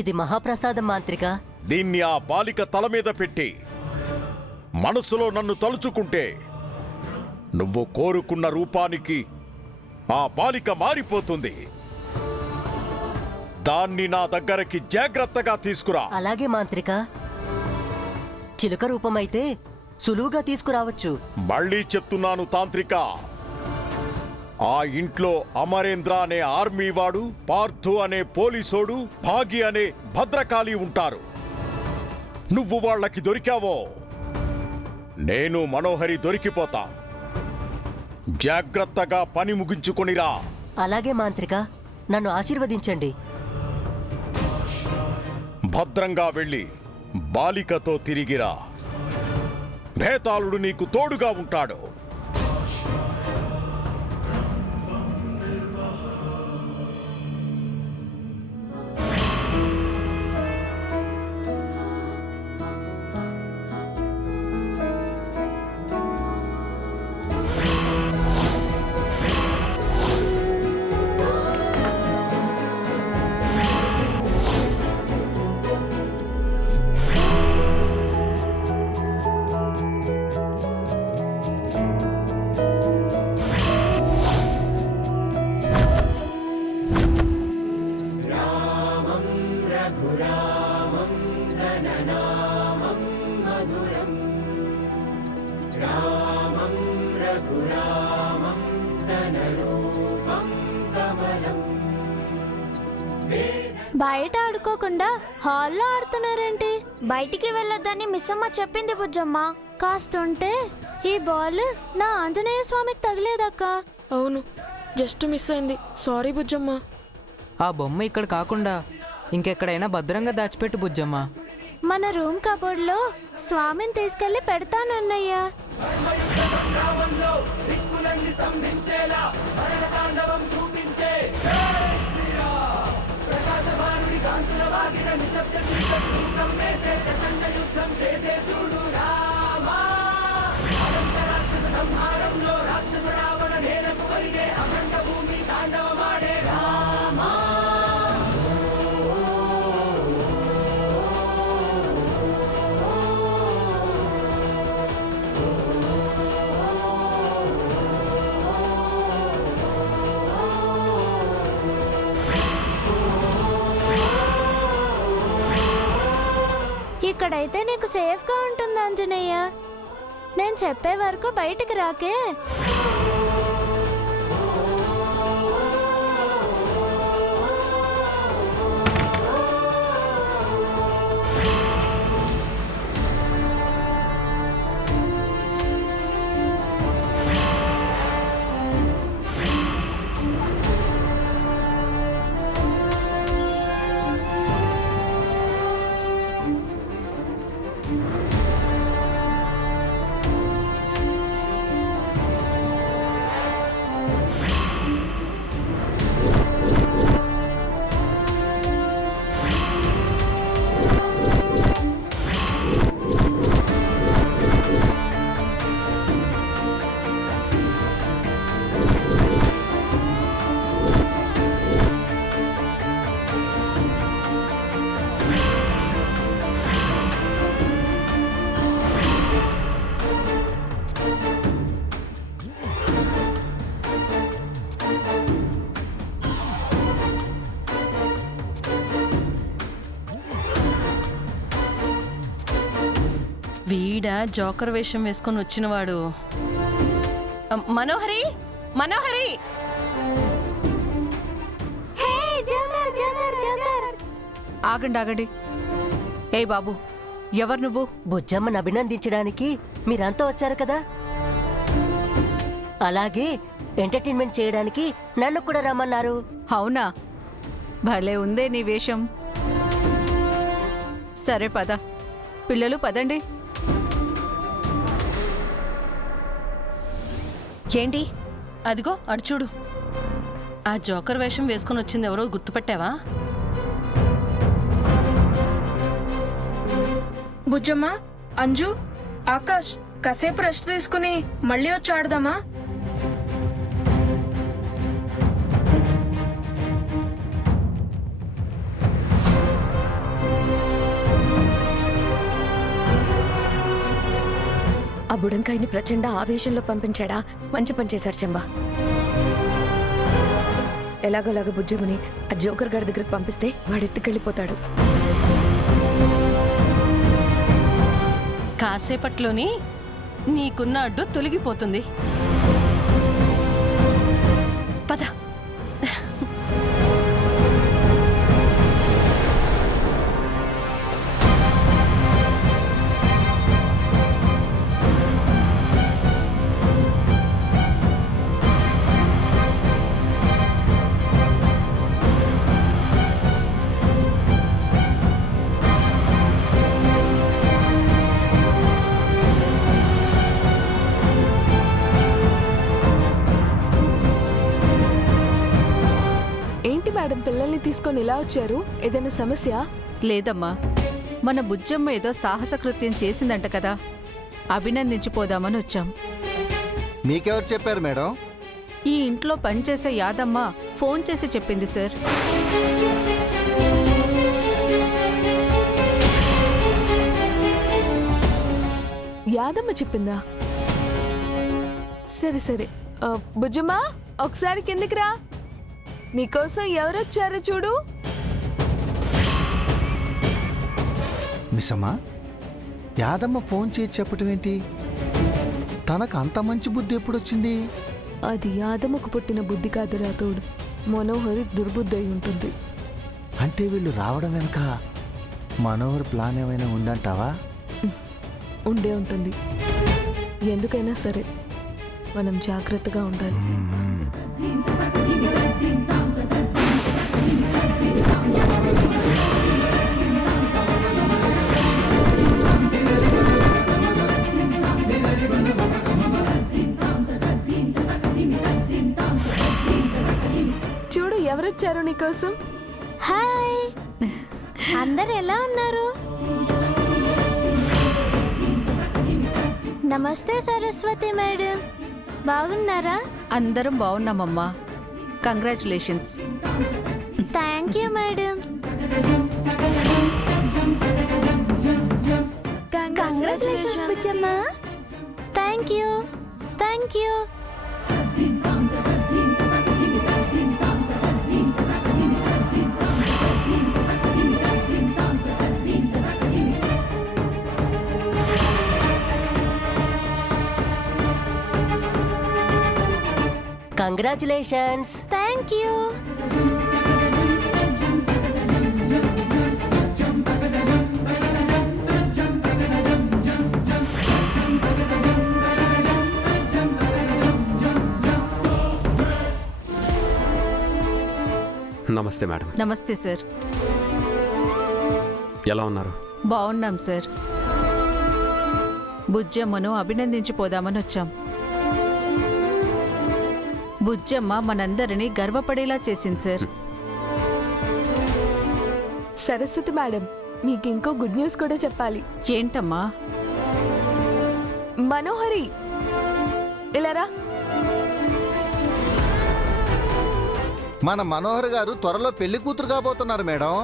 ఇది మహాప్రసాదం మాంత్రిక. దీన్ని ఆ బాలిక తల మీద పెట్టి మనసులో నన్ను తలుచుకుంటే నువ్వు కోరుకున్న రూపానికి ఆ బాలిక మారిపోతుంది. దాన్ని నా దగ్గరకి జాగ్రత్తగా తీసుకురా. అలాగే మాంత్రిక. చిలుక రూపమైతే సులువుగా తీసుకురావచ్చు. మళ్ళీ చెప్తున్నాను తాంత్రిక, ఆ ఇంట్లో అమరేంద్ర అనే ఆర్మీ వాడు, పార్థు అనే పోలీసోడు, భాగి అనే భద్రకాళి ఉంటారు. నువ్వు వాళ్ళకి దొరికావో నేను మనోహరి దొరికిపోతా. జాగ్రత్తగా పని ముగించుకొనిరా. అలాగే మాంత్రిక, నన్ను ఆశీర్వదించండి. భద్రంగా వెళ్ళి బాలికతో తిరిగిరా. భేతాళుడు నీకు తోడుగా ఉంటాడు. బయట ఆడుకోకుండా హాల్లో ఆడుతున్నారేంటి? బయటికి వెళ్ళొద్దని మిస్సమ్మ చెప్పింది బుజ్జమ్మ. కాస్తుంటే ఈ బాల్ నా ఆంజనేయ స్వామికి తగిలేదక్క. అవును, జస్ట్ మిస్ అయింది. సారీ బుజ్జమ్మ. ఆ బొమ్మ ఇక్కడ కాకుండా ఇంకెక్కడైనా భద్రంగా దాచిపెట్టు బుజ్జమ్మ. మన రూమ్ కబోర్డ్లో స్వామిని తీసుకెళ్లి పెడతానన్నయ్యా. ఇక్కడైతే నీకు సేఫ్గా ఉంటుంది ఆంజనేయ. నేను చెప్పే వరకు బయటికి రాకే. వీడా జోకర్ వేషం వేసుకొని వచ్చినవాడు. మనోహరి, మనోహరి! ఆగండి ఆగండి. ఏ బాబు, ఎవరు నువ్వు? బుజ్జమ్మను అభినందించడానికి మీరంతా వచ్చారు కదా, అలాగే ఎంటర్టైన్మెంట్ చేయడానికి నన్ను కూడా రమ్మన్నారు. అవునా, భలే ఉందే నీ వేషం. సరే పద, పిల్లలు పదండి. ఏంటి అదిగో అడు చూడు, ఆ జోకర్ వేషం వేసుకొని వచ్చింది ఎవరో గుర్తుపట్టావా? బుజ్జమ్మ, అంజు, ఆకాష్, కాసేపు రెస్ట్ తీసుకుని మళ్ళీ వచ్చి ఆడదామా? బుడంకాయని ప్రచండ ఆవేశంలో పంపించాడా? మంచి పని చేశాడు చెంబా. ఎలాగోలాగా బుజ్జమ్మని ఆ జోకర్ గారి దగ్గరికి పంపిస్తే వాడెత్తుకెళ్ళిపోతాడు. కాసేపట్లోని నీకున్న అడ్డు తొలగిపోతుంది. పద. ఏంటి మేడం పిల్లల్ని తీసుకొని ఇలా వచ్చారు? ఏదైనా సమస్య? లేదమ్మా, మన బుజ్జమ్మ ఏదో సాహస కృత్యం చేసిందంట కదా, అభినందించిపోదామని వచ్చాం. మీకెవరు చెప్పారు మేడం? ఈ ఇంట్లో పనిచేసే యాదమ్మ ఫోన్ చేసి చెప్పింది సార్. యాదమ్మ చెప్పిందా? సరే సరే. బుజ్జమ్మా ఒకసారి కిందికి రా, నీకోసం ఎవరొచ్చారో చూడు. మిస్సమ్మా, యాదమ్మ ఫోన్ చేసి చెప్పటం ఏంటి? తనకు అంత మంచి బుద్ధి ఎప్పుడొచ్చింది? అది యాదమ్మకు పుట్టిన బుద్ధి కాదురా తోడు, మనోహరి దుర్బుద్ధి అయి ఉంటుంది. అంటే వీళ్ళు రావడం వెనక మనోహర్ ప్లాన్ ఏమైనా ఉందంటావా? ఉండే ఉంటుంది. ఎందుకైనా సరే మనం జాగ్రత్తగా ఉండాలి. చూడు ఎవరొచ్చారు నీకోసం. హాయ్, అందరు ఎలా ఉన్నారు? నమస్తే సరస్వతి మేడం, బాగున్నారా? అందరం బాగున్నామమ్మా. Congratulations. Thank you madam. Congratulations Bujjamma. Thank you, thank you. Congratulations. Thank you. నమస్తే మేడం. నమస్తే సార్. ఎలా ఉన్నారు? బాగున్నాం సార్. బుజ్జమ్మను అభినందించిపోదామని వచ్చాం. బుజ్జమ్మ మనందరినీ గర్వపడేలా చేసింది సార్. సరస్వతి మేడం, మీకు ఇంకో గుడ్ న్యూస్ కూడా చెప్పాలి. ఏంటమ్మా? మనోహరి ఇలారా. మన మనోహర్ గారు త్వరలో పెళ్లి కూతురు కాబోతున్నారు మేడం.